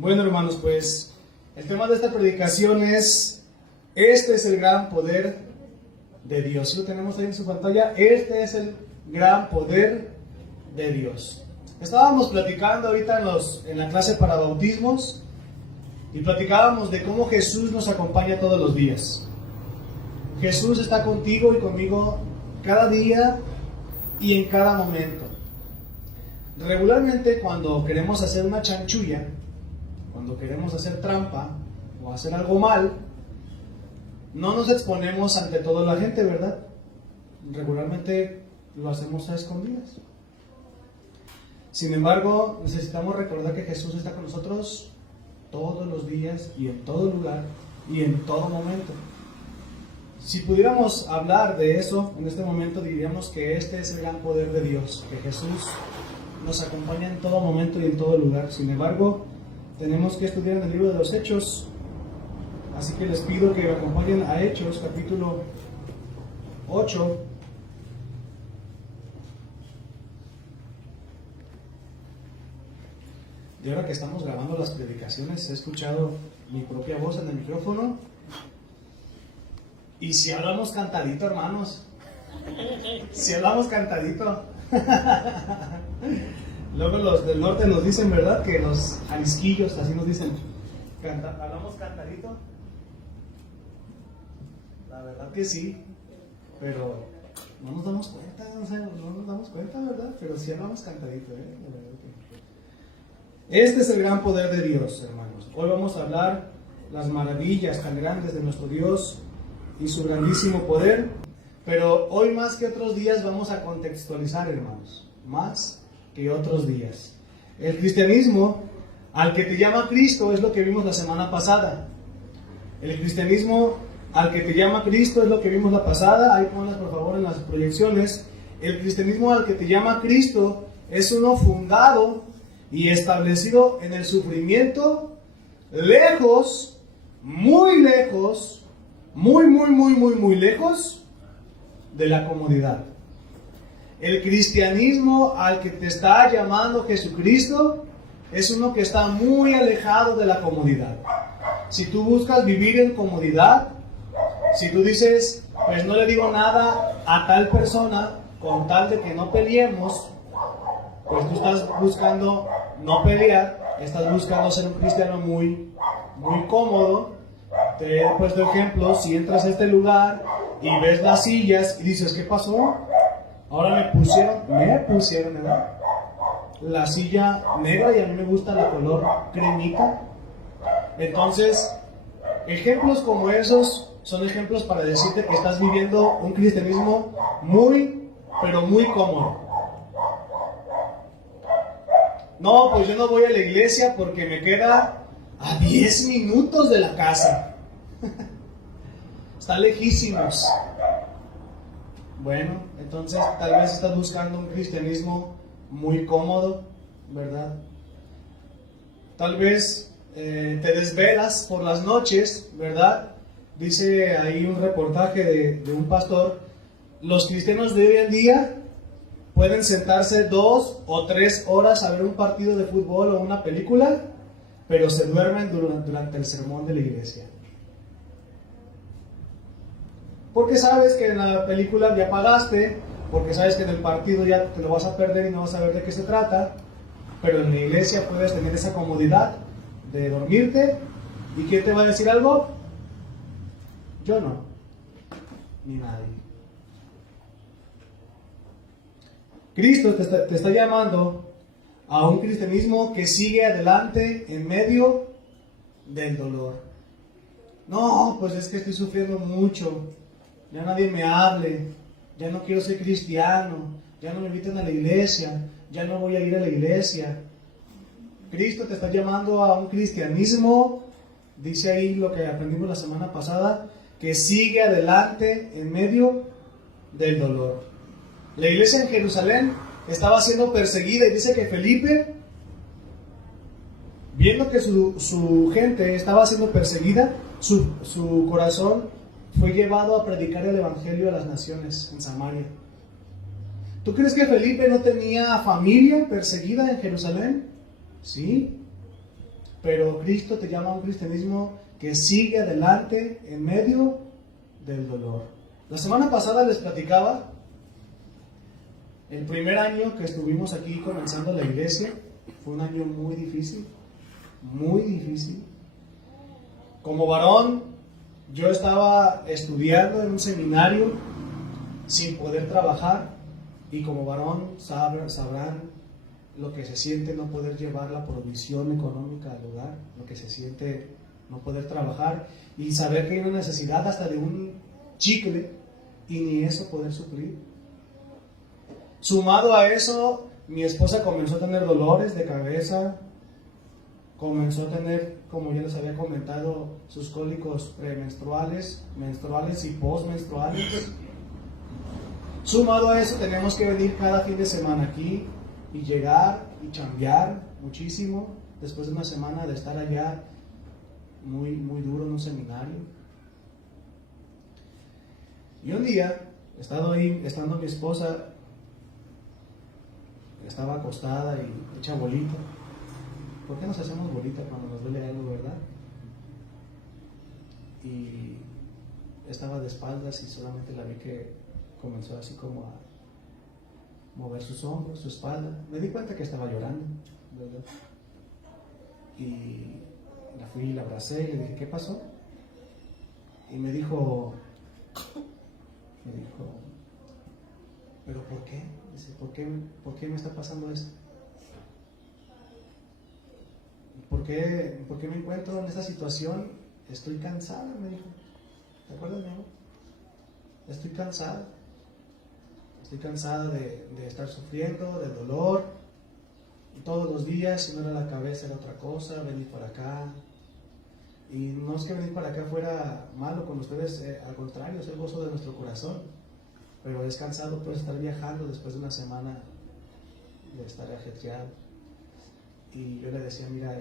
Bueno, hermanos, pues el tema de esta predicación es: este es el gran poder de Dios. ¿Sí lo tenemos ahí en su pantalla? Este es el gran poder de Dios. Estábamos platicando ahorita en la clase para bautismos y platicábamos de cómo Jesús nos acompaña todos los días. Jesús está contigo y conmigo cada día y en cada momento. Regularmente, cuando queremos hacer una chanchulla, cuando queremos hacer trampa o hacer algo mal, no nos exponemos ante toda la gente, ¿verdad? Regularmente lo hacemos a escondidas. Sin embargo, necesitamos recordar que Jesús está con nosotros todos los días y en todo lugar y en todo momento. Si pudiéramos hablar de eso en este momento, diríamos que este es el gran poder de Dios, que Jesús nos acompaña en todo momento y en todo lugar. Sin embargo, tenemos que estudiar en el libro de los Hechos, así que les pido que me acompañen a Hechos, capítulo 8. Y ahora que estamos grabando las predicaciones, he escuchado mi propia voz en el micrófono. Y si hablamos cantadito, hermanos, si hablamos cantadito. Luego los del norte nos dicen, ¿verdad? Que los jalisquillos, así nos dicen, hablamos cantadito. La verdad que sí, pero no nos damos cuenta, no nos damos cuenta, ¿verdad? Pero sí hablamos cantadito, ¿eh? La verdad que... Este es el gran poder de Dios, hermanos. Hoy vamos a hablar las maravillas tan grandes de nuestro Dios y su grandísimo poder, pero hoy más que otros días vamos a contextualizar, hermanos, más que otros días. El cristianismo al que te llama Cristo es lo que vimos la semana pasada. El cristianismo al que te llama Cristo es lo que vimos la pasada. Ahí ponlas por favor en las proyecciones. El cristianismo al que te llama Cristo es uno fundado y establecido en el sufrimiento, lejos, muy lejos, muy lejos de la comodidad. El cristianismo al que te está llamando Jesucristo es uno que está muy alejado de la comodidad. Si tú buscas vivir en comodidad, si tú dices, pues no le digo nada a tal persona con tal de que no peleemos, pues tú estás buscando no pelear, estás buscando ser un cristiano muy cómodo. Te he puesto ejemplos: si entras a este lugar y ves las sillas y dices, ¿qué pasó? Ahora me pusieron, ¿verdad? La silla negra y a mí me gusta la color cremita. Entonces, ejemplos como esos son ejemplos para decirte que estás viviendo un cristianismo pero muy cómodo. No, pues yo no voy a la iglesia porque me queda a 10 minutos de la casa. Está lejísimos. Bueno, entonces tal vez estás buscando un cristianismo muy cómodo, ¿verdad? Tal vez te desvelas por las noches, ¿verdad? Dice ahí un reportaje de un pastor: los cristianos de hoy en día pueden sentarse 2 o 3 horas a ver un partido de fútbol o una película, pero se duermen durante el sermón de la iglesia. Porque sabes que en la película ya pagaste, porque sabes que en el partido ya te lo vas a perder y no vas a ver de qué se trata, pero en la iglesia puedes tener esa comodidad de dormirte. ¿Y quién te va a decir algo? Yo no, ni nadie. Cristo te está llamando a un cristianismo que sigue adelante en medio del dolor. No, pues es que estoy sufriendo mucho, ya nadie me hable, ya no quiero ser cristiano, ya no me invitan a la iglesia, ya no voy a ir a la iglesia. Cristo te está llamando a un cristianismo, dice ahí lo que aprendimos la semana pasada, que sigue adelante en medio del dolor. La iglesia en Jerusalén estaba siendo perseguida y dice que Felipe, viendo que su gente estaba siendo perseguida, su corazón fue llevado a predicar el evangelio a las naciones en Samaria. ¿Tú crees que Felipe no tenía familia perseguida en Jerusalén? Sí. pero Cristo te llama a un cristianismo que sigue adelante en medio del dolor. La semana pasada les platicaba el primer año que estuvimos aquí comenzando la iglesia. Fue un año muy difícil, muy difícil. Como varón, yo estaba estudiando en un seminario sin poder trabajar, y como varón sabrán lo que se siente no poder llevar la provisión económica al hogar, lo que se siente no poder trabajar y saber que hay una necesidad hasta de un chicle y ni eso poder suplir. Sumado a eso, mi esposa comenzó a tener dolores de cabeza, comenzó a tener, como ya les había comentado, sus cólicos premenstruales, menstruales y postmenstruales. Sumado a eso, tenemos que venir cada fin de semana aquí y llegar y chambear muchísimo después de una semana de estar allá muy duro en un seminario. Y un día, estando mi esposa, estaba acostada y hecha bolita. ¿Por qué nos hacemos bolita cuando nos duele algo, verdad? Y estaba de espaldas y solamente la vi que comenzó así como a mover sus hombros, su espalda. Me di cuenta que estaba llorando, ¿verdad? Y la fui y la abracé y le dije, ¿qué pasó? Y me dijo, ¿pero por qué? Dice, ¿por qué me está pasando esto? ¿Por qué me encuentro en esta situación? Estoy cansada, me dijo. ¿Te acuerdas, mi amor? Estoy cansada. Estoy cansada de estar sufriendo, del dolor. Y todos los días, si no era la cabeza, era otra cosa, venir para acá. Y no es que venir para acá fuera malo con ustedes, al contrario, es el gozo de nuestro corazón. Pero es cansado pues estar viajando después de una semana de estar ajetreado. Y yo le decía, mira,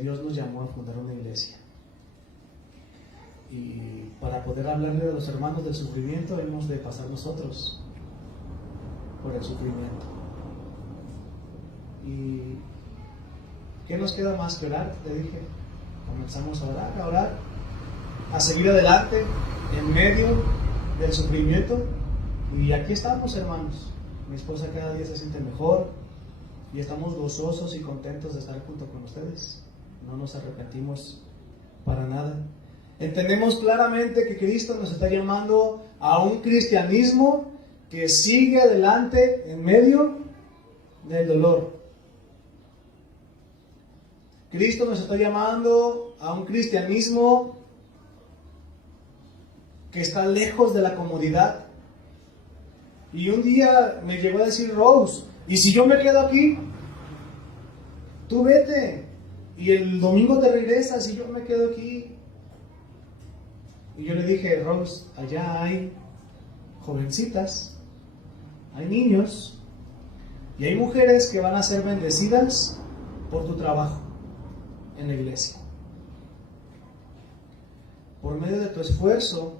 Dios nos llamó a fundar una iglesia. Y para poder hablarle a los hermanos del sufrimiento, hemos de pasar nosotros por el sufrimiento. ¿Y qué nos queda más que orar? Le dije, comenzamos a orar, a seguir adelante en medio del sufrimiento. Y aquí estamos, hermanos. Mi esposa cada día se siente mejor y estamos gozosos y contentos de estar junto con ustedes. No nos arrepentimos para nada. Entendemos claramente que Cristo nos está llamando a un cristianismo que sigue adelante en medio del dolor. Cristo nos está llamando a un cristianismo que está lejos de la comodidad. Y un día me llegó a decir Rose, ¿y si yo me quedo aquí? Tú vete y el domingo te regresas y yo me quedo aquí. Y yo le dije, Rose, allá hay jovencitas, hay niños y hay mujeres que van a ser bendecidas por tu trabajo en la iglesia. Por medio de tu esfuerzo,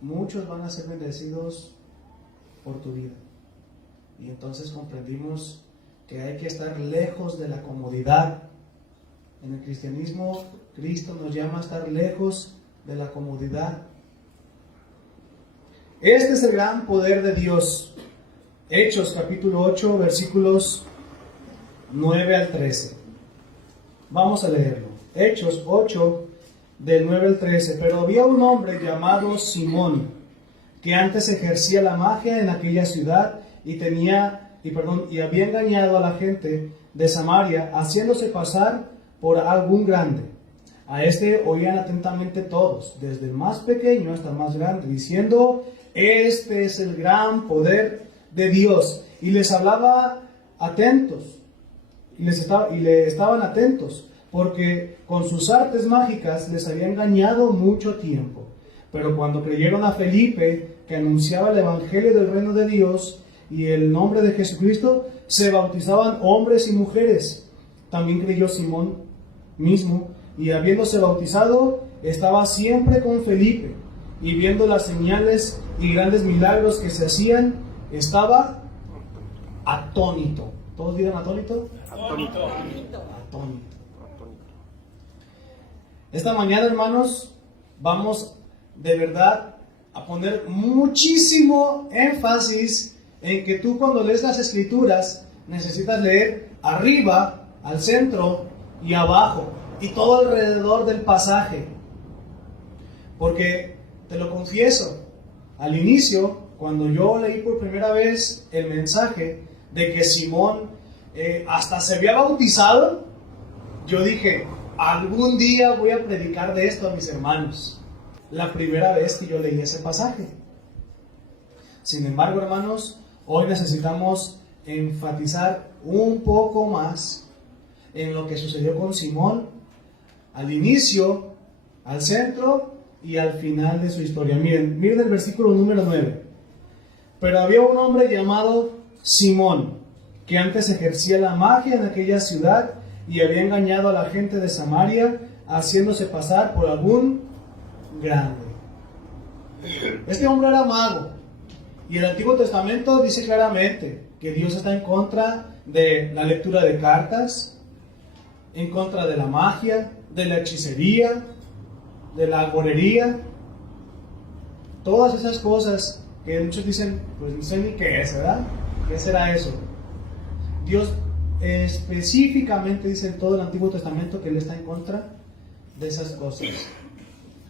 muchos van a ser bendecidos por tu vida. Y entonces comprendimos que hay que estar lejos de la comodidad. En el cristianismo, Cristo nos llama a estar lejos de la comodidad. Este es el gran poder de Dios. Hechos capítulo 8, versículos 9 al 13. Vamos a leerlo. Hechos 8, del 9 al 13. Pero había un hombre llamado Simón, que antes ejercía la magia en aquella ciudad y había engañado a la gente de Samaria, haciéndose pasar por algún grande. A este oían atentamente todos, desde el más pequeño hasta el más grande, diciendo, este es el gran poder de Dios. Y les hablaba atentos, y le estaban atentos, porque con sus artes mágicas les había engañado mucho tiempo. Pero cuando creyeron a Felipe, que anunciaba el evangelio del reino de Dios y el nombre de Jesucristo, se bautizaban hombres y mujeres. También creyó Simón mismo, y habiéndose bautizado, estaba siempre con Felipe, y viendo las señales y grandes milagros que se hacían, estaba atónito. ¿Todos digan atónito? Atónito. Atónito. Atónito. Esta mañana, hermanos, vamos de verdad a poner muchísimo énfasis en que tú cuando lees las escrituras necesitas leer arriba, al centro y abajo y todo alrededor del pasaje. Porque, te lo confieso, al inicio, cuando yo leí por primera vez el mensaje de que Simón hasta se había bautizado, yo dije, algún día voy a predicar de esto a mis hermanos. La primera vez que yo leí ese pasaje. Sin embargo, hermanos, hoy necesitamos enfatizar un poco más en lo que sucedió con Simón al inicio, al centro y al final de su historia. Miren el versículo número 9. Pero había un hombre llamado Simón, que antes ejercía la magia en aquella ciudad y había engañado a la gente de Samaria, haciéndose pasar por algún grande. Este hombre era mago, y el Antiguo Testamento dice claramente que Dios está en contra de la lectura de cartas, en contra de la magia, de la hechicería, de la agorería, todas esas cosas que muchos dicen, pues no sé ni qué es, ¿verdad? ¿Qué será eso? Dios específicamente dice en todo el Antiguo Testamento que Él está en contra de esas cosas.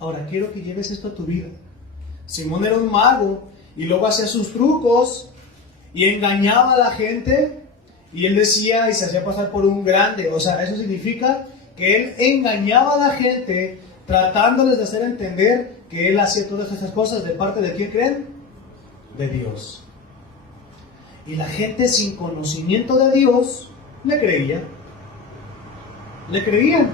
Ahora, quiero que lleves esto a tu vida. Simón era un mago y luego hacía sus trucos y engañaba a la gente y él decía y se hacía pasar por un grande. O sea, eso significa que él engañaba a la gente tratándoles de hacer entender que él hacía todas esas cosas. ¿De parte de quién creen? De Dios. Y la gente sin conocimiento de Dios le creía. Le creían.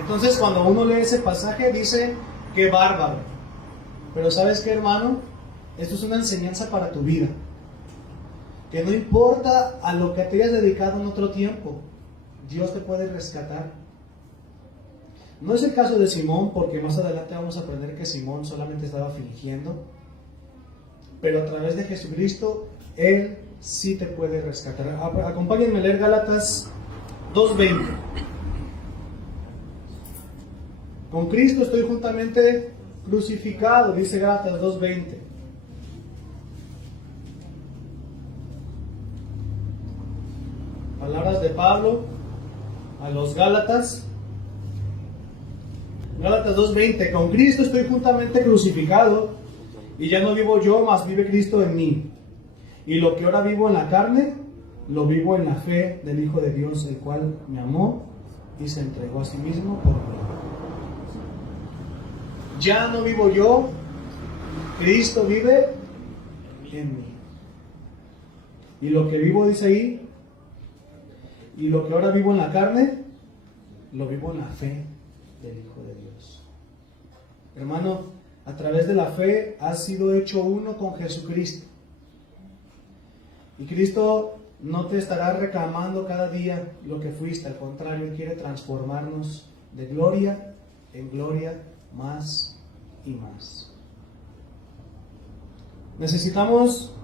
Entonces cuando uno lee ese pasaje dice, qué bárbaro. Pero ¿sabes qué, hermano? Esto es una enseñanza para tu vida. Que no importa a lo que te hayas dedicado en otro tiempo, Dios te puede rescatar. No es el caso de Simón, porque más adelante vamos a aprender que Simón solamente estaba fingiendo. Pero a través de Jesucristo, Él sí te puede rescatar. Acompáñenme a leer Gálatas 2:20. Con Cristo estoy juntamente crucificado, dice Gálatas 2:20. Palabras de Pablo a los Gálatas. Gálatas 2:20. Con Cristo estoy juntamente crucificado, y ya no vivo yo, mas vive Cristo en mí. Y lo que ahora vivo en la carne, lo vivo en la fe del Hijo de Dios, el cual me amó y se entregó a sí mismo por mí. Ya no vivo yo, Cristo vive en mí. Y lo que vivo, dice ahí, y lo que ahora vivo en la carne, lo vivo en la fe del Hijo de Dios. Hermano, a través de la fe has sido hecho uno con Jesucristo. Y Cristo no te estará reclamando cada día lo que fuiste. Al contrario, Él quiere transformarnos de gloria en gloria más y más. Necesitamos,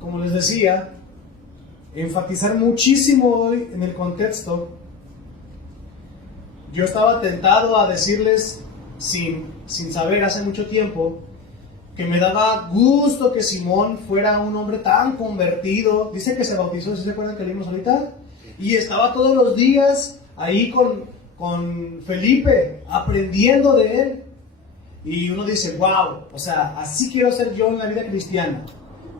como les decía, enfatizar muchísimo hoy en el contexto. Yo estaba tentado a decirles sin saber hace mucho tiempo que me daba gusto que Simón fuera un hombre tan convertido. Dice que se bautizó, ¿sí se acuerdan que leímos ahorita? Y estaba todos los días ahí con Felipe, aprendiendo de él. Y uno dice, wow, o sea, así quiero ser yo en la vida cristiana.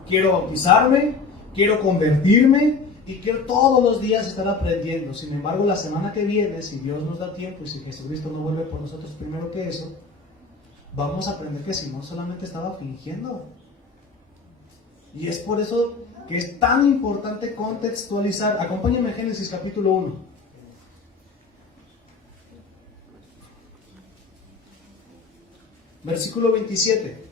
Quiero bautizarme, quiero convertirme y quiero todos los días estar aprendiendo. Sin embargo, la semana que viene, si Dios nos da tiempo y si Jesucristo no vuelve por nosotros primero que eso, vamos a aprender que Simón solamente estaba fingiendo. Y es por eso que es tan importante contextualizar. Acompáñenme a Génesis capítulo 1. Versículo 27.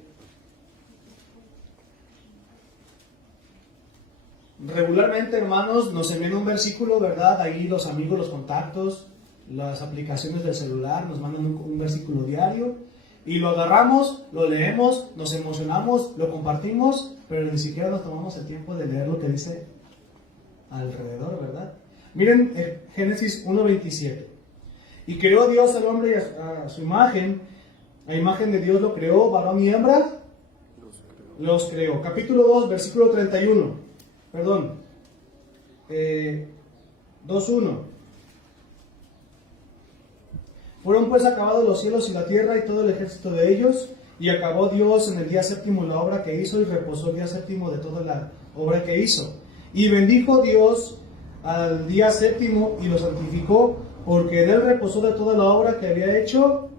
Regularmente, hermanos, nos envían un versículo, ¿verdad? Ahí los amigos, los contactos, las aplicaciones del celular nos mandan un versículo diario. y lo agarramos, lo leemos, nos emocionamos, lo compartimos, pero ni siquiera nos tomamos el tiempo de leer lo que dice alrededor, ¿verdad? Miren Génesis 1:27. Y creó Dios al hombre a su imagen, a imagen de Dios lo creó, varón y hembra los creó. Capítulo 2, versículo 31. Perdón. 2:1. Fueron pues acabados los cielos y la tierra y todo el ejército de ellos, y acabó Dios en el día séptimo la obra que hizo, y reposó el día séptimo de toda la obra que hizo. Y bendijo Dios al día séptimo y lo santificó, porque de él reposó de toda la obra que había hecho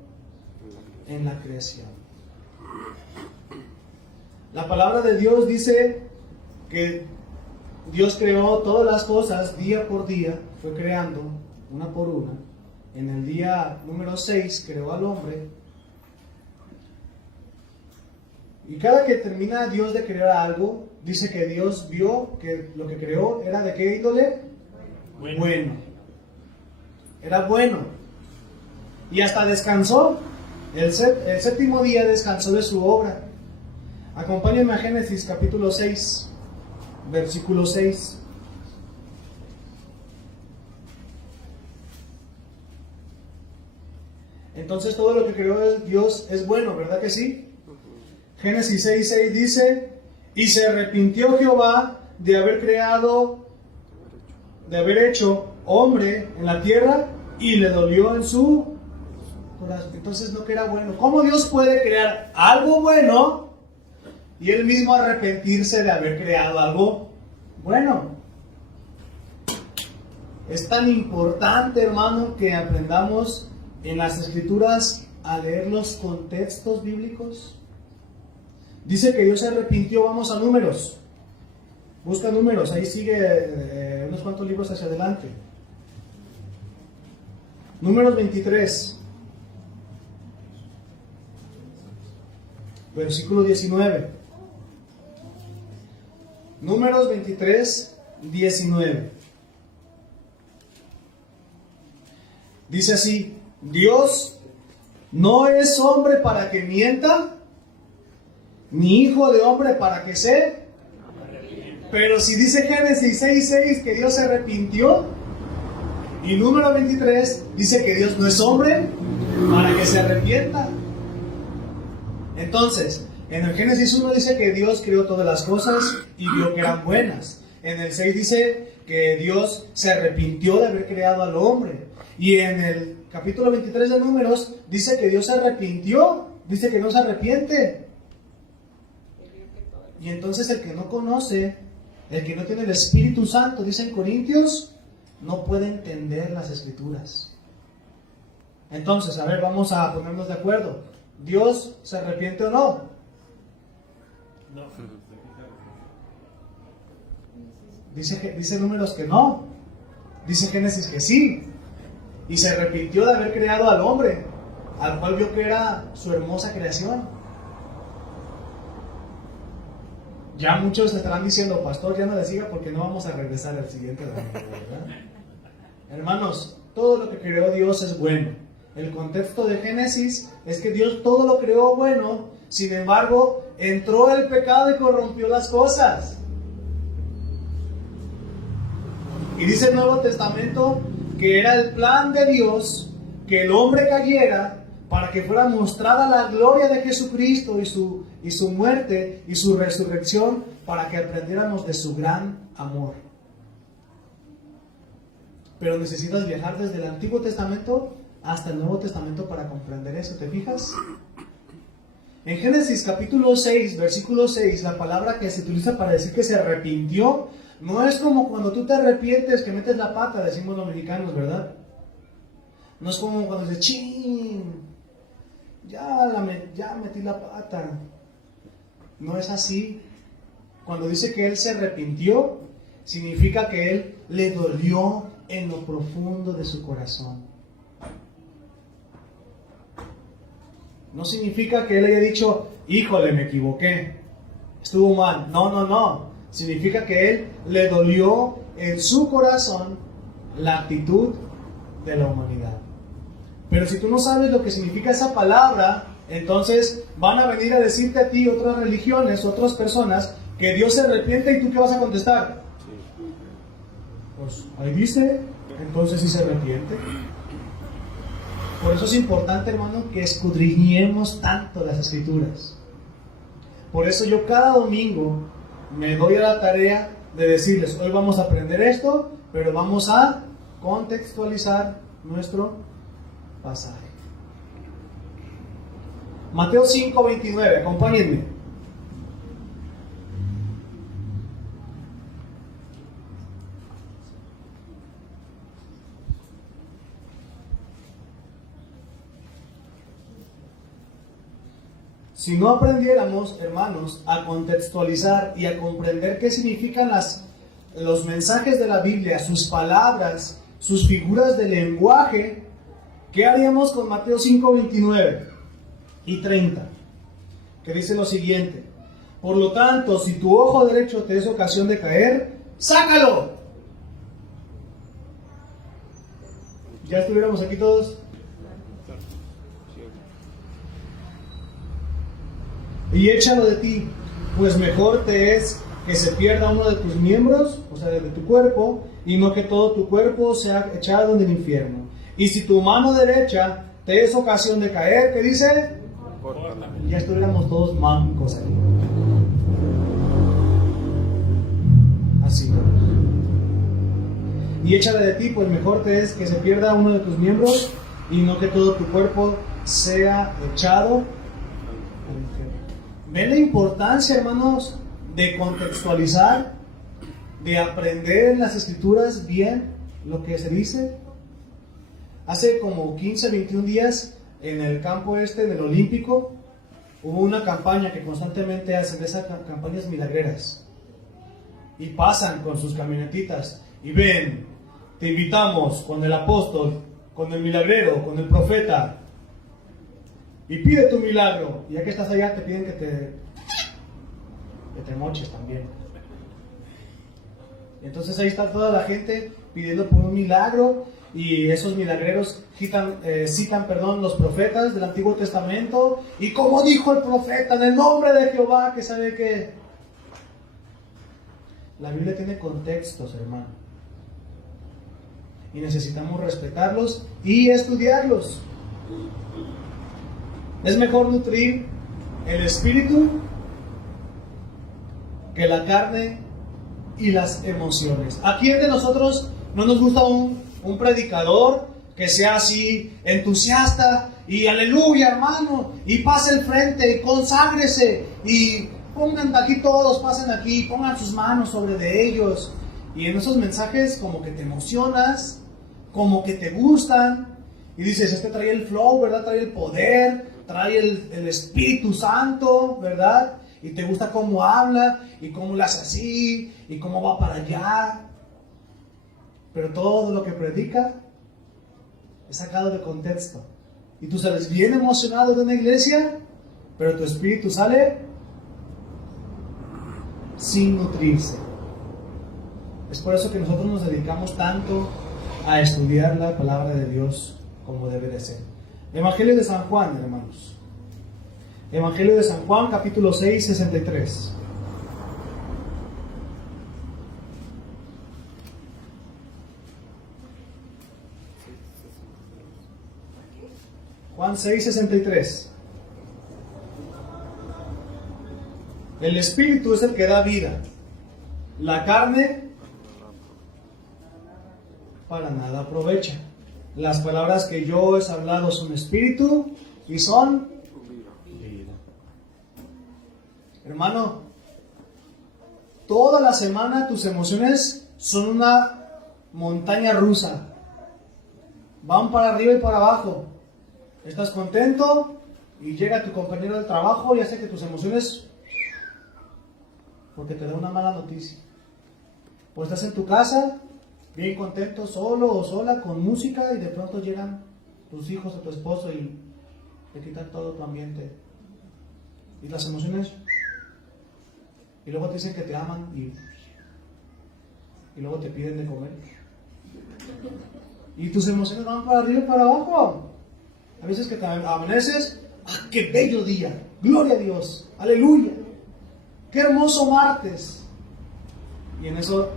en la creación. La palabra de Dios dice que Dios creó todas las cosas día por día, fue creando una por una. En el día número 6 creó al hombre. Y cada que termina Dios de crear algo, dice que Dios vio que lo que creó era de qué índole? Bueno. Era bueno. Y hasta descansó. El séptimo día descansó de su obra. Acompáñenme a Génesis capítulo 6, versículo 6. Entonces todo lo que creó Dios es bueno, ¿verdad que sí? Génesis 6:6 dice: y se arrepintió Jehová de haber hecho hombre en la tierra, y le dolió en su corazón. Entonces lo que era bueno. ¿Cómo Dios puede crear algo bueno y él mismo arrepentirse de haber creado algo bueno? Es tan importante, hermano, que aprendamos en las Escrituras a leer los contextos bíblicos. Dice que Dios se arrepintió. Vamos a Números. Busca Números. Ahí sigue unos cuantos libros hacia adelante. Números 23. Versículo 19. Números 23, 19. Dice así: Dios no es hombre para que mienta, ni hijo de hombre para que se. Pero si dice Génesis 6:6 que Dios se arrepintió, y número 23 dice que Dios no es hombre para que se arrepienta. Entonces, en el Génesis 1 dice que Dios creó todas las cosas y vio que eran buenas. En el 6 dice que Dios se arrepintió de haber creado al hombre. Y en el capítulo 23 de Números dice que Dios se arrepintió, dice que no se arrepiente. Y entonces el que no conoce, el que no tiene el Espíritu Santo, dice en Corintios, no puede entender las Escrituras. Entonces, a ver, vamos a ponernos de acuerdo. ¿Dios se arrepiente o no? No. Dice Números que no. Dice Génesis que sí. Y se arrepintió de haber creado al hombre, al cual vio que era su hermosa creación. Ya muchos estarán diciendo: pastor, ya no le siga porque no vamos a regresar al siguiente domingo, ¿verdad? Hermanos, todo lo que creó Dios es bueno. El contexto de Génesis es que Dios todo lo creó bueno, sin embargo, entró el pecado y corrompió las cosas. Y dice el Nuevo Testamento que era el plan de Dios que el hombre cayera para que fuera mostrada la gloria de Jesucristo y su muerte y su resurrección, para que aprendiéramos de su gran amor. Pero necesitas viajar desde el Antiguo Testamento hasta el Nuevo Testamento para comprender eso, ¿te fijas? En Génesis capítulo 6, versículo 6, la palabra que se utiliza para decir que se arrepintió, no es como cuando tú te arrepientes que metes la pata, decimos los mexicanos, ¿verdad? No es como cuando dices: ¡chin! Ya metí la pata. No es así. Cuando dice que él se arrepintió, significa que él le dolió en lo profundo de su corazón. No significa que él haya dicho: híjole, me equivoqué, estuvo mal. No. Significa que él le dolió en su corazón la actitud de la humanidad. Pero si tú no sabes lo que significa esa palabra, Entonces van a venir a decirte a ti otras religiones, otras personas, que Dios se arrepiente, y tú ¿qué vas a contestar? Pues ahí dice, entonces sí se arrepiente. Por eso es importante, hermano, que escudriñemos tanto las Escrituras. Por eso yo cada domingo me doy a la tarea de decirles, hoy vamos a aprender esto, pero vamos a contextualizar nuestro pasaje. Mateo 5:29, acompáñenme. Si no aprendiéramos, hermanos, a contextualizar y a comprender qué significan los mensajes de la Biblia, sus palabras, sus figuras de lenguaje, ¿qué haríamos con Mateo 5:29 y 30? Que dice lo siguiente: por lo tanto, si tu ojo derecho te es ocasión de caer, ¡sácalo! ¿Ya estuviéramos aquí todos? Y échalo de ti, pues mejor te es que se pierda uno de tus miembros, o sea, de tu cuerpo, y no que todo tu cuerpo sea echado en el infierno. Y si tu mano derecha te es ocasión de caer, ¿qué dice? Ya estuviéramos todos mancos ahí. Así. Y échale de ti, pues mejor te es que se pierda uno de tus miembros, y no que todo tu cuerpo sea echado al infierno. ¿Ven la importancia, hermanos, de contextualizar, de aprender en las Escrituras bien lo que se dice? Hace como 15, 21 días, en el campo del Olímpico, hubo una campaña que constantemente hacen, esas campañas milagreras. Y pasan con sus camionetitas y ven, te invitamos con el apóstol, con el milagrero, con el profeta, y pide tu milagro. Y ya que estás allá, te piden que te moches también. Y entonces ahí está toda la gente pidiendo por un milagro. Y esos milagreros citan, los profetas del Antiguo Testamento. Y como dijo el profeta, en el nombre de Jehová, que sabe que la Biblia tiene contextos, hermano. Y necesitamos respetarlos y estudiarlos. Es mejor nutrir el espíritu que la carne y las emociones. ¿A quién de nosotros no nos gusta un predicador que sea así entusiasta y aleluya, hermano, y pase el frente y conságrese y pongan aquí todos, pasen aquí, pongan sus manos sobre de ellos? Y en esos mensajes como que te emocionas, como que te gustan y dices, este trae el flow, ¿verdad? Trae el poder, trae el Espíritu Santo, ¿verdad? Y te gusta cómo habla y cómo lo hace así y cómo va para allá. Pero todo lo que predica es sacado de contexto. Y tú sales bien emocionado de una iglesia, pero tu espíritu sale sin nutrirse. Es por eso que nosotros nos dedicamos tanto a estudiar la palabra de Dios como debe de ser. Evangelio de San Juan, hermanos. Evangelio de San Juan, capítulo 6, 63. Juan 6, 63. El Espíritu es el que da vida. La carne para nada aprovecha. Las palabras que yo os he hablado son espíritu y son vida. Hermano, toda la semana tus emociones son una montaña rusa. Van para arriba y para abajo. Estás contento y llega tu compañero del trabajo y hace que tus emociones, porque te da una mala noticia. Pues estás en tu casa, bien contento, solo o sola, con música, y de pronto llegan tus hijos o tu esposo y te quitan todo tu ambiente. Y las emociones, y luego te dicen que te aman y luego te piden de comer. Y tus emociones van para arriba y para abajo. A veces que te amaneces ¡Ah, qué bello día! ¡Gloria a Dios! ¡Aleluya! ¡Qué hermoso martes! Y en eso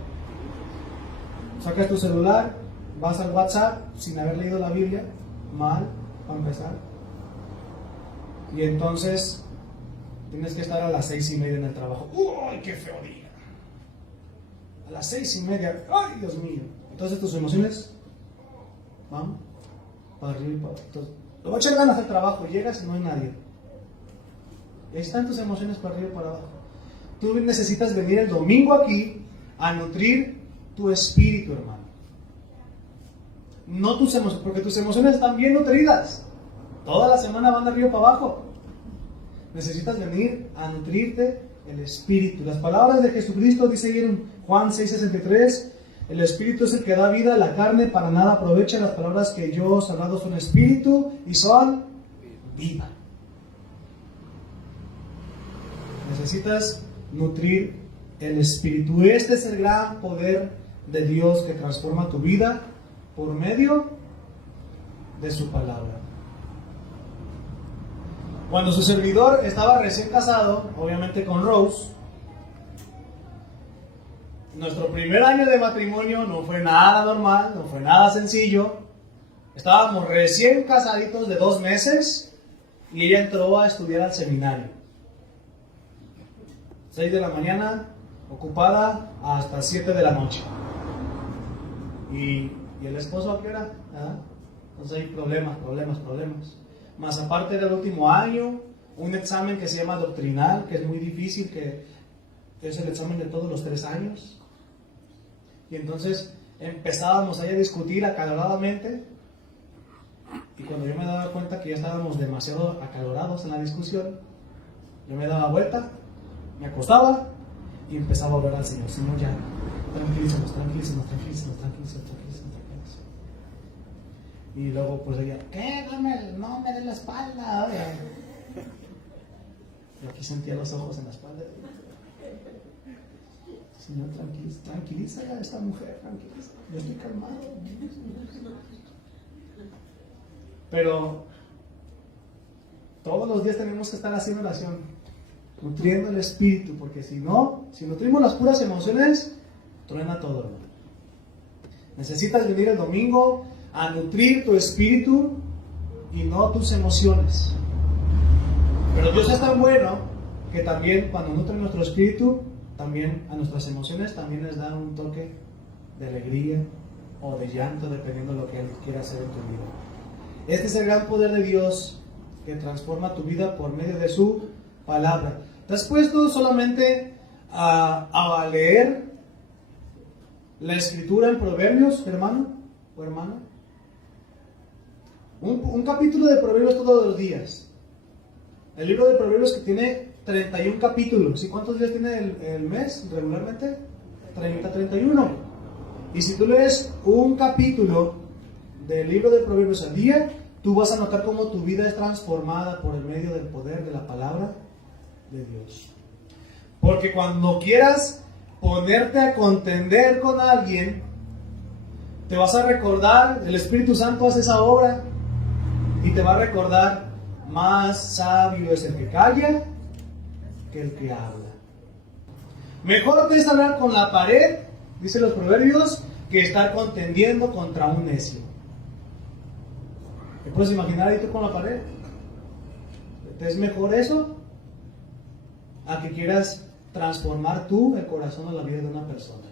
sacas tu celular, vas al WhatsApp sin haber leído la Biblia, mal, para empezar. Y entonces tienes que estar a las 6:30 en el trabajo. ¡Uy, qué feo día! A las 6:30, ¡ay, Dios mío! Entonces tus emociones van para arriba y para abajo. Entonces, lo voy a echar ganas al trabajo, llegas y no hay nadie. Y ahí están tus emociones para arriba y para abajo. Tú necesitas venir el domingo aquí a nutrir tu espíritu, hermano. No tus emociones, porque tus emociones están bien nutridas. Toda la semana van de arriba para abajo. Necesitas venir a nutrirte el espíritu. Las palabras de Jesucristo dice ahí en Juan 6:63, el espíritu es el que da vida a la carne, para nada aprovecha. Las palabras que yo os he hablado son espíritu y son vida. Necesitas nutrir el espíritu. Este es el gran poder de Dios que transforma tu vida por medio de su palabra. Cuando su servidor estaba recién casado, obviamente con Rose, nuestro primer año de matrimonio no fue nada normal, no fue nada sencillo. Estábamos recién casaditos de 2 meses y ella entró a estudiar al seminario. 6 de la mañana, ocupada hasta 7 de la noche. ¿Y el esposo a qué hora? Entonces hay problemas. Más aparte era el último año, un examen que se llama doctrinal, que es muy difícil, que es el examen de todos los 3 años. Y entonces empezábamos ahí a discutir acaloradamente. Y cuando yo me daba cuenta que ya estábamos demasiado acalorados en la discusión, yo me daba vuelta, me acostaba y empezaba a orar al Señor. Señor, ya, tranquilízanos. Y luego pues ella, ¿qué? No me des la espalda. Yo aquí sentía los ojos en la espalda. Señor, tranquiliza a esta mujer, tranquiliza. Yo estoy calmado. Pero todos los días tenemos que estar haciendo oración, nutriendo el espíritu, porque si nutrimos las puras emociones, truena todo, hermano. Necesitas venir el domingo a nutrir tu espíritu y no tus emociones. Pero Dios es tan bueno que también cuando nutre nuestro espíritu, también a nuestras emociones también les da un toque de alegría o de llanto, dependiendo de lo que Él quiera hacer en tu vida. Este es el gran poder de Dios que transforma tu vida por medio de su palabra. ¿Te has puesto solamente a leer la escritura en Proverbios, hermano o hermana? Un capítulo de Proverbios todos los días. El libro de Proverbios que tiene 31 capítulos. ¿Y cuántos días tiene el mes regularmente? 31. Y si tú lees un capítulo del libro de Proverbios al día, tú vas a notar cómo tu vida es transformada por el medio del poder de la palabra de Dios. Porque cuando quieras ponerte a contender con alguien, te vas a recordar, el Espíritu Santo hace esa obra y te va a recordar: más sabio es el que calla que el que habla. Mejor te es hablar con la pared, dicen los proverbios, que estar contendiendo contra un necio. ¿Te puedes imaginar ahí tú con la pared? ¿Te es mejor eso a que quieras transformar tú el corazón o la vida de una persona?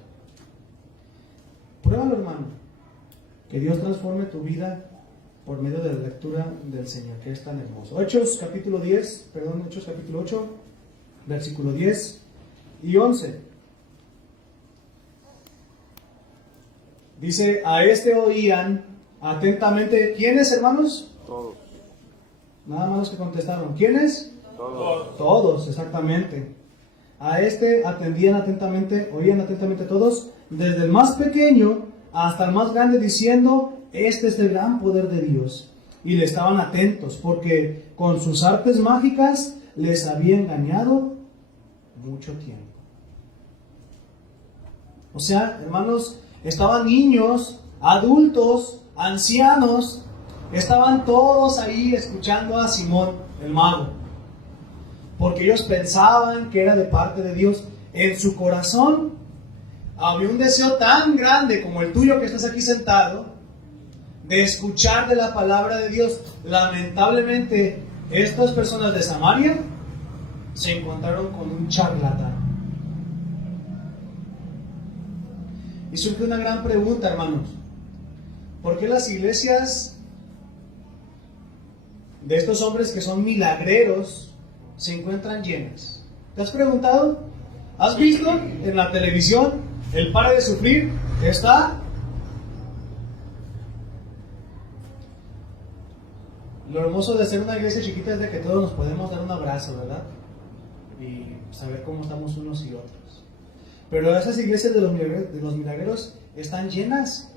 Pruébalo, hermano. Que Dios transforme tu vida por medio de la lectura del Señor, que es tan hermoso. Hechos capítulo 8, versículo 10 y 11. Dice: a este oían atentamente. ¿Quiénes, hermanos? Todos. Nada más los que contestaron. ¿Quiénes? Todos. Todos, exactamente. A este atendían atentamente, oían atentamente todos, desde el más pequeño hasta el más grande, diciendo: este es el gran poder de Dios. Y le estaban atentos, porque con sus artes mágicas les había engañado mucho tiempo. O sea, hermanos, estaban niños, adultos, ancianos, estaban todos ahí escuchando a Simón, el mago. Porque ellos pensaban que era de parte de Dios. En su corazón había un deseo tan grande como el tuyo que estás aquí sentado, de escuchar de la palabra de Dios. Lamentablemente, estas personas de Samaria se encontraron con un charlatán. Y surge una gran pregunta, hermanos. ¿Por qué las iglesias de estos hombres que son milagreros se encuentran llenas? ¿Te has preguntado? ¿Has visto en la televisión el Pare de Sufrir? Está. Lo hermoso de ser una iglesia chiquita es de que todos nos podemos dar un abrazo, ¿verdad? Y saber cómo estamos unos y otros. Pero esas iglesias de los milagreros están llenas.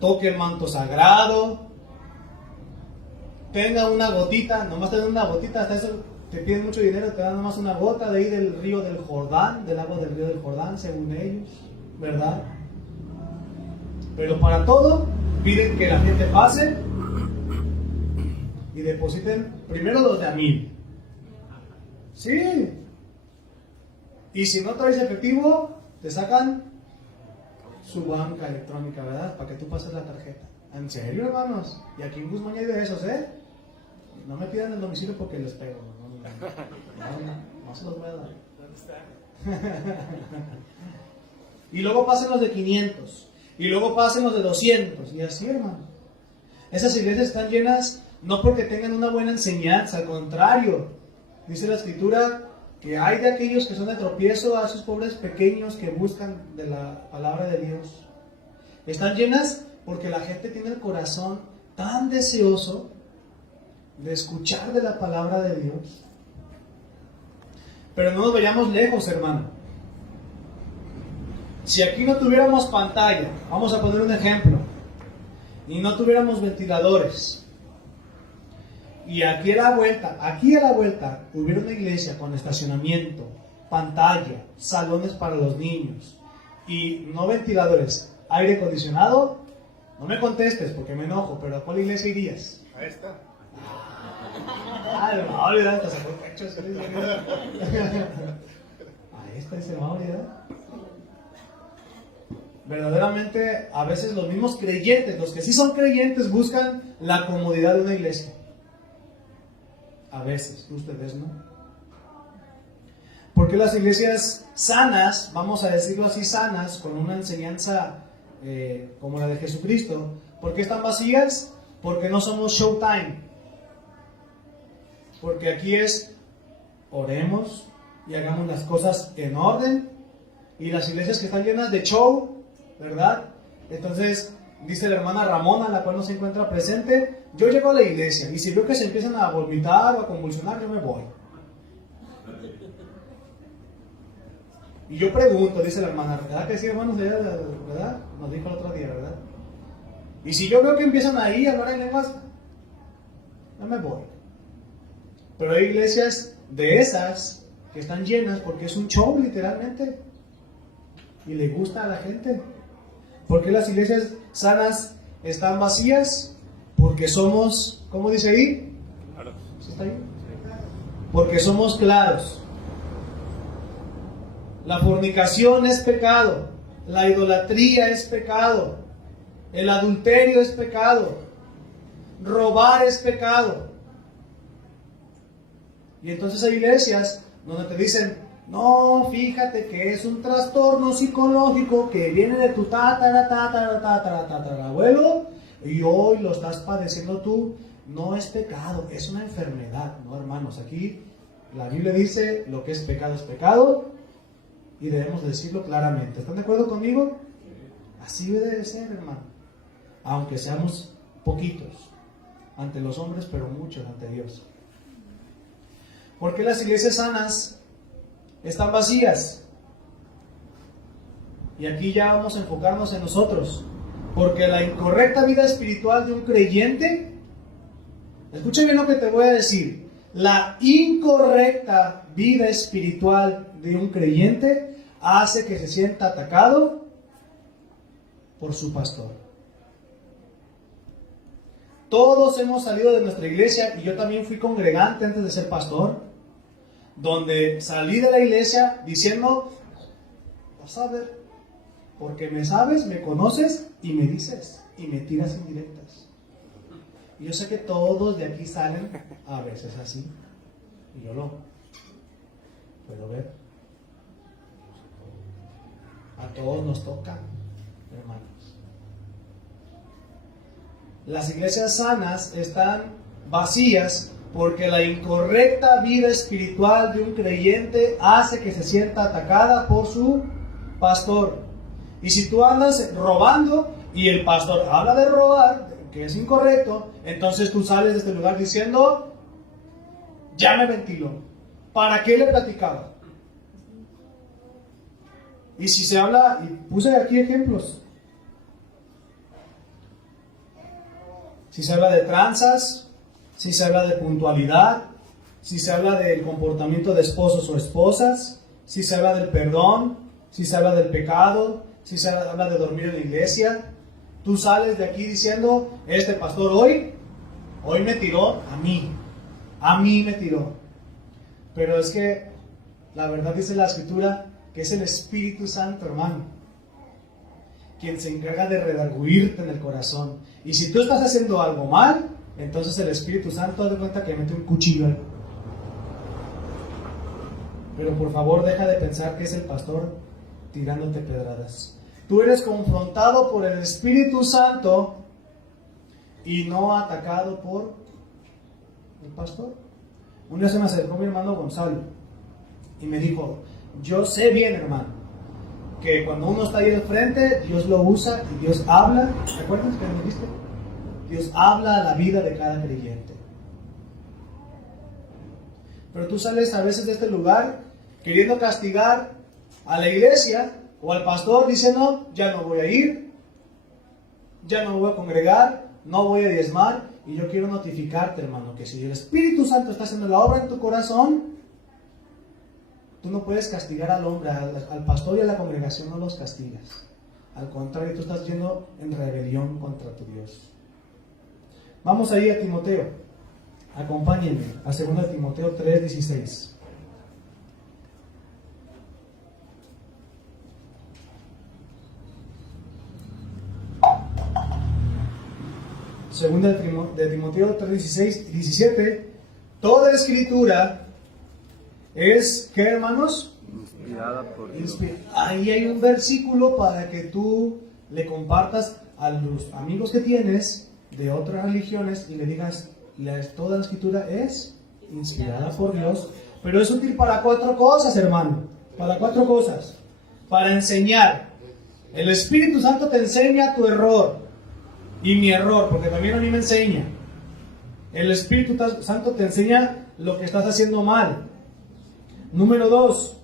Toque el manto sagrado, tenga una gotita, nomás te dan una gotita, hasta eso te piden mucho dinero, te dan nomás una gota de ahí del río del Jordán, del agua del río del Jordán, según ellos, ¿verdad? Pero para todo piden que la gente pase y depositen primero los de a 1000. Sí. Y si no traes efectivo, te sacan su banca electrónica, ¿verdad? Para que tú pases la tarjeta. ¿En serio, hermanos? Y aquí en Guzmán hay de esos, ¿eh? No me pidan el domicilio porque les pego. No se los voy a dar. ¿Dónde está? Y luego pasen los de 500. Y luego pasen los de 200. Y así, hermano. Esas iglesias están llenas no porque tengan una buena enseñanza, al contrario. Dice la Escritura que hay de aquellos que son de tropiezo a esos pobres pequeños que buscan de la palabra de Dios. Están llenas porque la gente tiene el corazón tan deseoso de escuchar de la palabra de Dios. Pero no nos vayamos lejos, hermano. Si aquí no tuviéramos pantalla, vamos a poner un ejemplo, y no tuviéramos ventiladores, y aquí a la vuelta hubiera una iglesia con estacionamiento, pantalla, salones para los niños y no ventiladores, aire acondicionado, no me contestes porque me enojo, pero ¿a cuál iglesia irías? A esta. No, olvidar, hasta sacó pecho. A esta dice, no, olvidar. Verdaderamente, a veces los mismos creyentes, los que sí son creyentes, buscan la comodidad de una iglesia. A veces, ustedes no. Porque las iglesias sanas, vamos a decirlo así, sanas, con una enseñanza como la de Jesucristo, ¿por qué están vacías? Porque no somos showtime. Porque aquí es, oremos y hagamos las cosas en orden. Y las iglesias que están llenas de show, ¿verdad? Entonces, dice la hermana Ramona, la cual no se encuentra presente, yo llego a la iglesia y si veo que se empiezan a vomitar o a convulsionar, yo me voy. Y yo pregunto, dice la hermana, ¿verdad que sí, hermanos? ¿Verdad? Nos dijo el otro día, ¿verdad? Y si yo veo que empiezan ahí a hablar en lenguas, no me voy. Pero hay iglesias de esas que están llenas porque es un show literalmente. Y le gusta a la gente. ¿Por qué las iglesias sanas están vacías? Porque somos, ¿cómo dice ahí? Claro. ¿Sí está ahí? Porque somos claros. La fornicación es pecado. La idolatría es pecado. El adulterio es pecado. Robar es pecado. Y entonces hay iglesias donde te dicen, no, fíjate que es un trastorno psicológico que viene de tu tatarabuelo y hoy lo estás padeciendo tú. No es pecado, es una enfermedad. No, hermanos, aquí la Biblia dice lo que es pecado y debemos decirlo claramente. ¿Están de acuerdo conmigo? Así debe de ser, hermano. Aunque seamos poquitos ante los hombres, pero muchos ante Dios. ¿Por qué las iglesias sanas están vacías? Y aquí ya vamos a enfocarnos en nosotros. Porque la incorrecta vida espiritual de un creyente, escucha bien lo que te voy a decir, la incorrecta vida espiritual de un creyente hace que se sienta atacado por su pastor. Todos hemos salido de nuestra iglesia, y yo también fui congregante antes de ser pastor, donde salí de la iglesia diciendo, vas a ver, porque me sabes, me conoces y me dices, y me tiras indirectas. Y yo sé que todos de aquí salen a veces así, y yo lo puedo ver. A todos nos toca, hermanos. Las iglesias sanas están vacías porque la incorrecta vida espiritual de un creyente hace que se sienta atacada por su pastor. Y si tú andas robando y el pastor habla de robar, que es incorrecto, entonces tú sales de este lugar diciendo, ya me ventiló. ¿Para qué le platicaba? Y si se habla, y puse aquí ejemplos, si se habla de tranzas, si se habla de puntualidad, si se habla del comportamiento de esposos o esposas, si se habla del perdón, si se habla del pecado, si se habla de dormir en la iglesia, tú sales de aquí diciendo, este pastor hoy me tiró a mí me tiró. Pero es que la verdad dice la Escritura que es el Espíritu Santo, hermano, quien se encarga de redarguirte en el corazón. Y si tú estás haciendo algo mal, entonces el Espíritu Santo da cuenta que mete un cuchillo ahí. Pero por favor deja de pensar que es el pastor tirándote pedradas. Tú eres confrontado por el Espíritu Santo y no atacado por el pastor. Un día se me acercó mi hermano Gonzalo y me dijo, yo sé bien, hermano, que cuando uno está ahí de frente, Dios lo usa y Dios habla. ¿Te acuerdas que me dijiste? Dios habla a la vida de cada creyente. Pero tú sales a veces de este lugar queriendo castigar a la iglesia o al pastor diciendo, ya no voy a ir, ya no voy a congregar, no voy a diezmar. Y yo quiero notificarte, hermano, que si el Espíritu Santo está haciendo la obra en tu corazón, tú no puedes castigar al hombre, al pastor y a la congregación no los castigas. Al contrario, tú estás yendo en rebelión contra tu Dios. Vamos ahí a Timoteo. Acompáñenme a 2 Timoteo 3:16. Segunda de Timoteo 3:16 y 17. Toda escritura es, ¿qué, hermanos? Inspirada por Dios. Ahí hay un versículo para que tú le compartas a los amigos que tienes de otras religiones y le digas, toda la escritura es inspirada por Dios, pero es útil para 4 cosas, hermano. Para 4 cosas. Para enseñar. El Espíritu Santo te enseña tu error y mi error, porque también a mí me enseña. El Espíritu Santo te enseña lo que estás haciendo mal. Número 2,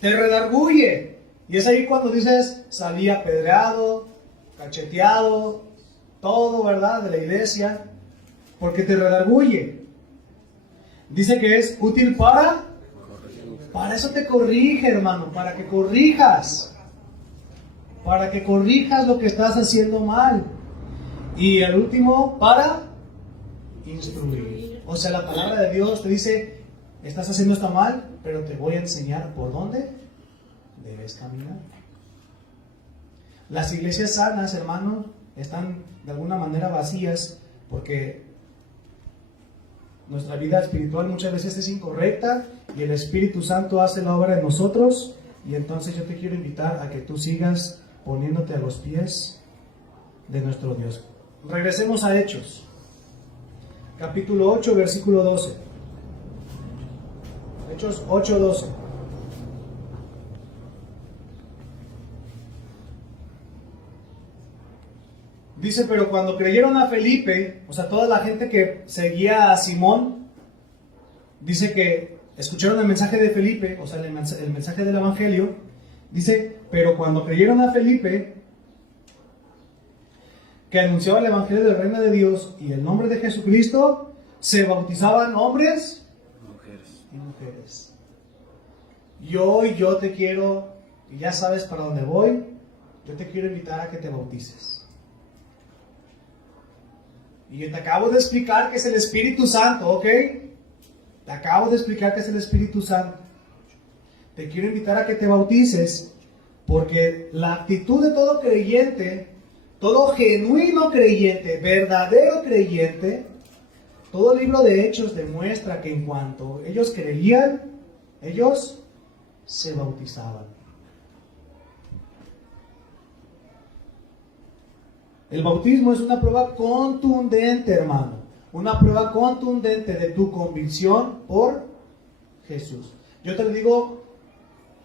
te redarguye. Y es ahí cuando dices, salí apedreado, cacheteado, todo, ¿verdad?, de la iglesia, porque te redarguye. Dice que es útil para eso te corrige, hermano, para que corrijas lo que estás haciendo mal. Y el último, para instruir. O sea, la palabra de Dios te dice, estás haciendo esto mal, pero te voy a enseñar por dónde debes caminar. Las iglesias sanas, hermano, están de alguna manera vacías porque nuestra vida espiritual muchas veces es incorrecta y el Espíritu Santo hace la obra en nosotros. Y entonces yo te quiero invitar a que tú sigas poniéndote a los pies de nuestro Dios. Regresemos a Hechos, capítulo 8, versículo 12. Hechos 8, 12. Dice, pero cuando creyeron a Felipe, o sea, toda la gente que seguía a Simón, dice que escucharon el mensaje de Felipe, o sea, el mensaje del Evangelio. Dice, pero cuando creyeron a Felipe, que anunciaba el Evangelio del reino de Dios y el nombre de Jesucristo, se bautizaban hombres y mujeres. Yo te quiero, y ya sabes para dónde voy, yo te quiero invitar a que te bautices. Y yo te acabo de explicar que es el Espíritu Santo, ¿ok? Te acabo de explicar que es el Espíritu Santo. Te quiero invitar a que te bautices, porque la actitud de todo creyente, todo genuino creyente, verdadero creyente, todo el libro de Hechos demuestra que en cuanto ellos creían, ellos se bautizaban. El bautismo es una prueba contundente, hermano. Una prueba contundente de tu convicción por Jesús. Yo te lo digo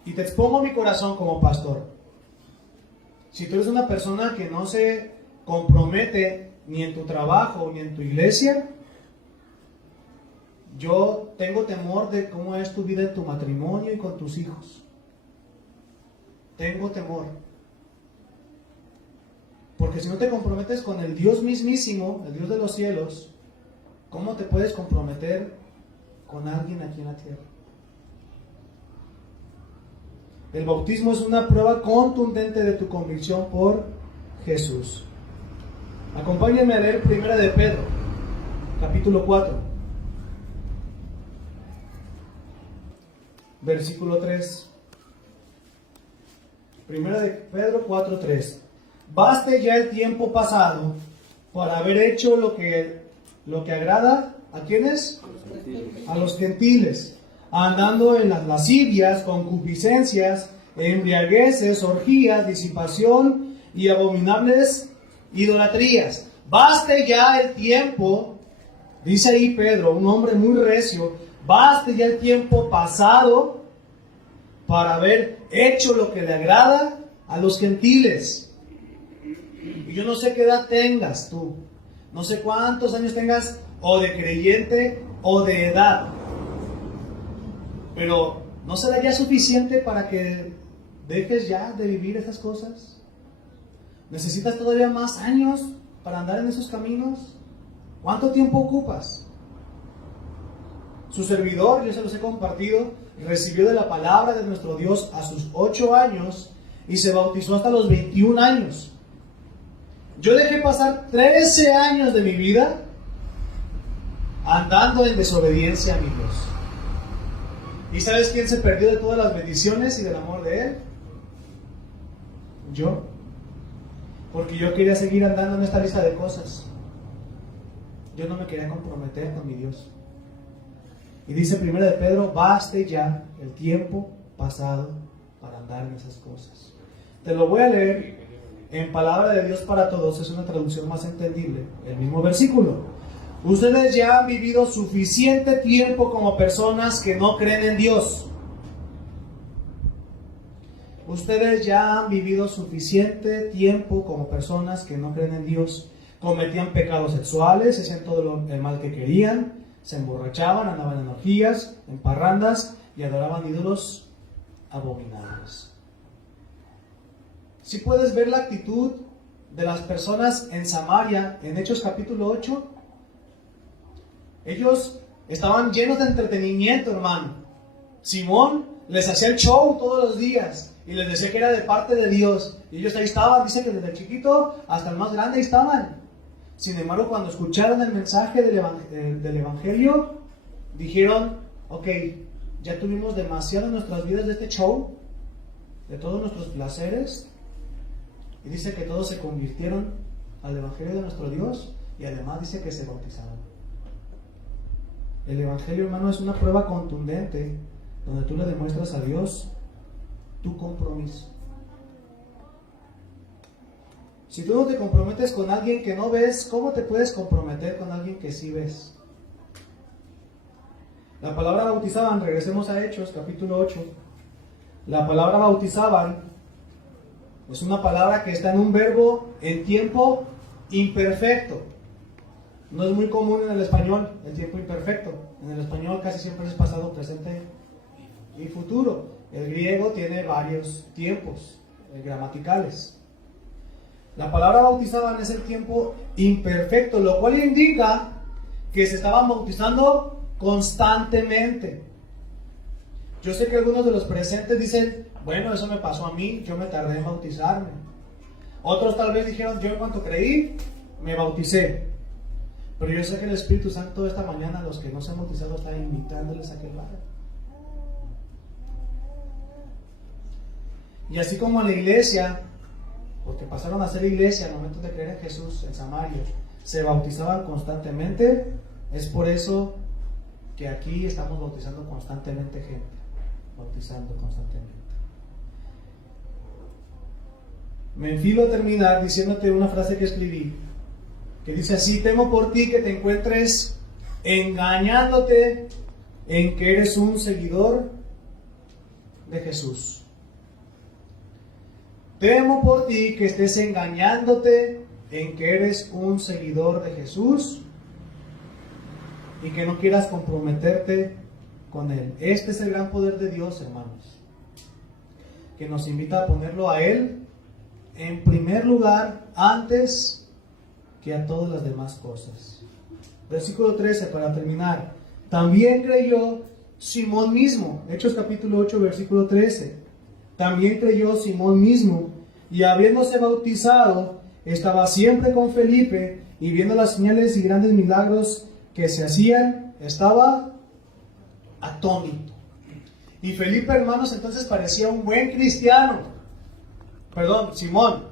y te expongo mi corazón como pastor. Si tú eres una persona que no se compromete ni en tu trabajo ni en tu iglesia, yo tengo temor de cómo es tu vida en tu matrimonio y con tus hijos. Tengo temor. Porque si no te comprometes con el Dios mismísimo, el Dios de los cielos, ¿cómo te puedes comprometer con alguien aquí en la tierra? El bautismo es una prueba contundente de tu convicción por Jesús. Acompáñenme a leer 1 de Pedro, capítulo 4, versículo 3. 1 de Pedro 4, 3. Baste ya el tiempo pasado para haber hecho lo que agrada ¿a quiénes? A los gentiles, andando en las lascivias, concupiscencias, embriagueces, orgías, disipación y abominables idolatrías. Baste ya el tiempo, dice ahí Pedro, un hombre muy recio, baste ya el tiempo pasado para haber hecho lo que le agrada a los gentiles. Y yo no sé qué edad tengas tú, no sé cuántos años tengas o de creyente o de edad, pero ¿no será ya suficiente para que dejes ya de vivir esas cosas? ¿Necesitas todavía más años para andar en esos caminos? ¿Cuánto tiempo ocupas? Su servidor, yo se los he compartido, recibió de la palabra de nuestro Dios a sus 8 años y se bautizó hasta los 21 años. Yo dejé pasar 13 años de mi vida andando en desobediencia a mi Dios. ¿Y sabes quién se perdió de todas las bendiciones y del amor de Él? Yo. Porque yo quería seguir andando en esta lista de cosas. Yo no me quería comprometer con mi Dios. Y dice 1 de Pedro, baste ya el tiempo pasado para andar en esas cosas. Te lo voy a leer en Palabra de Dios para Todos, es una traducción más entendible, el mismo versículo. Ustedes ya han vivido suficiente tiempo como personas que no creen en Dios. Ustedes ya han vivido suficiente tiempo como personas que no creen en Dios. Cometían pecados sexuales, hacían todo el mal que querían, se emborrachaban, andaban en orgías, en parrandas y adoraban ídolos abominables. Si puedes ver la actitud de las personas en Samaria, en Hechos capítulo 8, ellos estaban llenos de entretenimiento, hermano. Simón les hacía el show todos los días y les decía que era de parte de Dios. Y ellos ahí estaban, dice que desde el chiquito hasta el más grande ahí estaban. Sin embargo, cuando escucharon el mensaje del Evangelio, dijeron, ok, ya tuvimos demasiado en nuestras vidas de este show, de todos nuestros placeres. Y dice que todos se convirtieron al Evangelio de nuestro Dios y además dice que se bautizaron. El Evangelio, hermano, es una prueba contundente donde tú le demuestras a Dios tu compromiso. Si tú no te comprometes con alguien que no ves, ¿cómo te puedes comprometer con alguien que sí ves? La palabra bautizaban, regresemos a Hechos, capítulo 8. La palabra bautizaban es una palabra que está en un verbo en tiempo imperfecto. No es muy común en el español el tiempo imperfecto. En el español casi siempre es pasado, presente y futuro. El griego tiene varios tiempos gramaticales. La palabra bautizaban es el tiempo imperfecto, lo cual indica que se estaban bautizando constantemente. Yo sé que algunos de los presentes dicen, bueno, eso me pasó a mí, yo me tardé en bautizarme. Otros tal vez dijeron, yo en cuanto creí, me bauticé. Pero yo sé que el Espíritu Santo esta mañana, a los que no se han bautizado, está invitándoles a que lo hagan. Y así como en la iglesia, porque pasaron a ser iglesia al momento de creer en Jesús en Samaria, se bautizaban constantemente, es por eso que aquí estamos bautizando constantemente gente, bautizando constantemente. Me enfilo a terminar diciéndote una frase que escribí, que dice así: temo por ti que te encuentres engañándote en que eres un seguidor de Jesús. Temo por ti que estés engañándote en que eres un seguidor de Jesús y que no quieras comprometerte con Él. Este es el gran poder de Dios, hermanos, que nos invita a ponerlo a Él en primer lugar antes que a todas las demás cosas. Versículo 13 para terminar. También creyó Simón mismo. Hechos capítulo 8 versículo 13. También creyó Simón mismo, y habiéndose bautizado, estaba siempre con Felipe, y viendo las señales y grandes milagros que se hacían, estaba atónito. Y Felipe, hermanos, entonces parecía un buen cristiano. Simón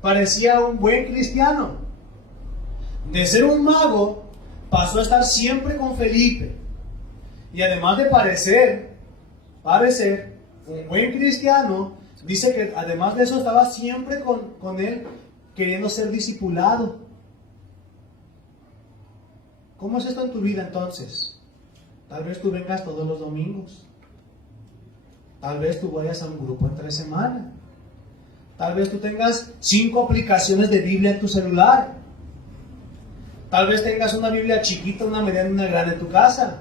parecía un buen cristiano. De ser un mago, pasó a estar siempre con Felipe. Y además de parecer un buen cristiano, dice que además de eso estaba siempre con él, queriendo ser discipulado. ¿Cómo es esto en tu vida entonces? Tal vez tú vengas todos los domingos. Tal vez tú vayas a un grupo entre semana. Tal vez tú tengas 5 aplicaciones de Biblia en tu celular. Tal vez tengas una Biblia chiquita, una mediana y una grande en tu casa.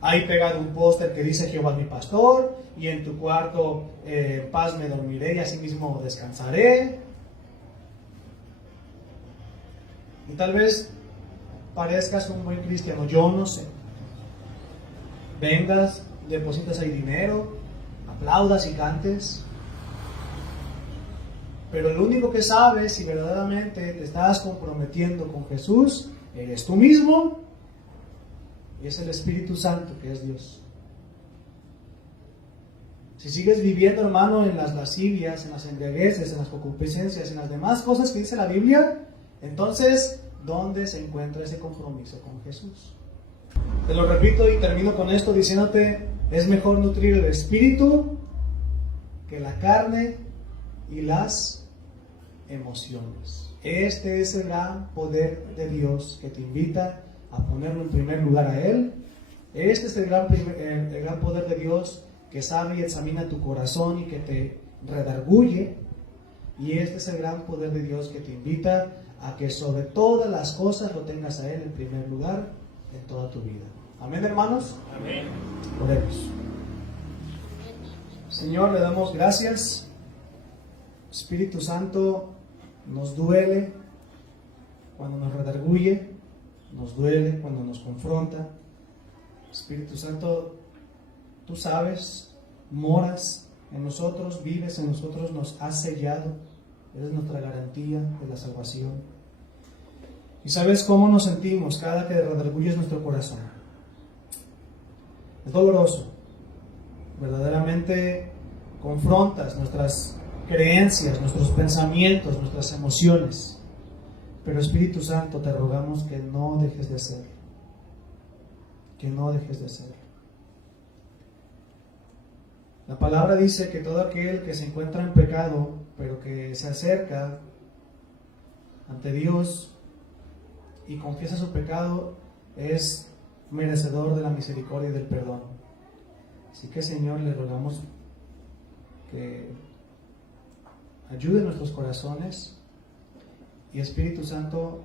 Ahí pegado un póster que dice Jehová es mi pastor, y en tu cuarto en paz me dormiré y así mismo descansaré. Y tal vez parezcas un buen cristiano, yo no sé. Vengas, depositas ahí dinero, aplaudas y cantes. Pero lo único que sabes si verdaderamente te estás comprometiendo con Jesús, eres tú mismo. Y es el Espíritu Santo, que es Dios. Si sigues viviendo, hermano, en las lascivias, en las embriagueces, en las concupiscencias, en las demás cosas que dice la Biblia, entonces, ¿dónde se encuentra ese compromiso con Jesús? Te lo repito y termino con esto diciéndote: es mejor nutrir el espíritu que la carne y las emociones. Este es el gran poder de Dios que te invita a ponerlo en primer lugar a Él. Este es el gran poder de Dios que sabe y examina tu corazón y que te redarguye. Y este es el gran poder de Dios que te invita a que sobre todas las cosas lo tengas a Él en primer lugar en toda tu vida. Amén, hermanos. Amén. Oremos. Señor, le damos gracias. Espíritu Santo, nos duele cuando nos redarguye, nos duele cuando nos confronta. Espíritu Santo, tú sabes, moras en nosotros, vives en nosotros, nos has sellado, eres nuestra garantía de la salvación. Y sabes cómo nos sentimos cada que redarguyes nuestro corazón. Es doloroso, verdaderamente confrontas nuestras creencias, nuestros pensamientos, nuestras emociones. Pero Espíritu Santo, te rogamos que no dejes de hacerlo. Que no dejes de hacerlo. La palabra dice que todo aquel que se encuentra en pecado, pero que se acerca ante Dios y confiesa su pecado, es merecedor de la misericordia y del perdón. Así que, Señor, le rogamos que ayude nuestros corazones. Y Espíritu Santo,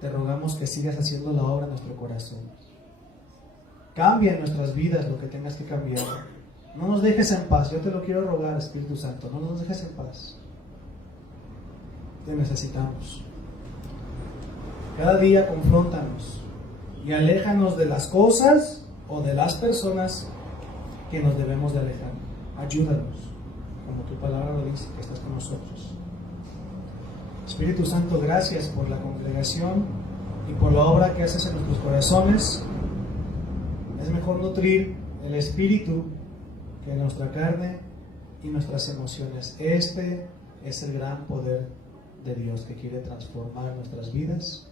te rogamos que sigas haciendo la obra en nuestro corazón. Cambia en nuestras vidas lo que tengas que cambiar. No nos dejes en paz. Yo te lo quiero rogar, Espíritu Santo. No nos dejes en paz. Te necesitamos. Cada día confróntanos y aléjanos de las cosas o de las personas que nos debemos de alejar. Ayúdanos, como tu palabra lo dice, que estás con nosotros. Espíritu Santo, gracias por la congregación y por la obra que haces en nuestros corazones. Es mejor nutrir el espíritu que nuestra carne y nuestras emociones. Este es el gran poder de Dios que quiere transformar nuestras vidas,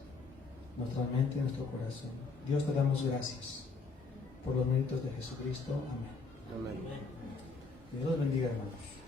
nuestra mente y nuestro corazón. Dios, te damos gracias por los méritos de Jesucristo. Amén. Amén. Dios los bendiga, hermanos.